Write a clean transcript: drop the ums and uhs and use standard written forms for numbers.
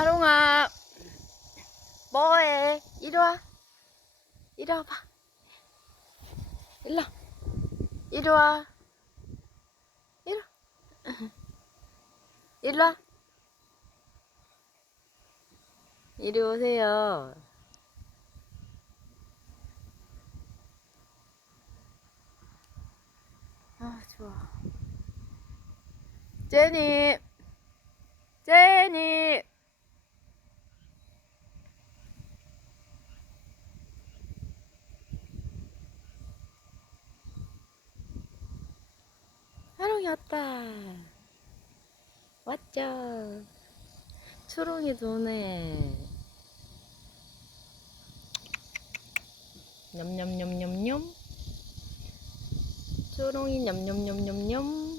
아롱아, 뭐해? 이리 와. 이리 와봐. 일로. 이리 와. 이리 와. 이리 와. 이리 오세요. 아, 좋아. 제니. 제니. 아롱이 왔다. 왔죠. 초롱이 도네. 냠냠냠냠냠. 초롱이 냠냠냠냠냠.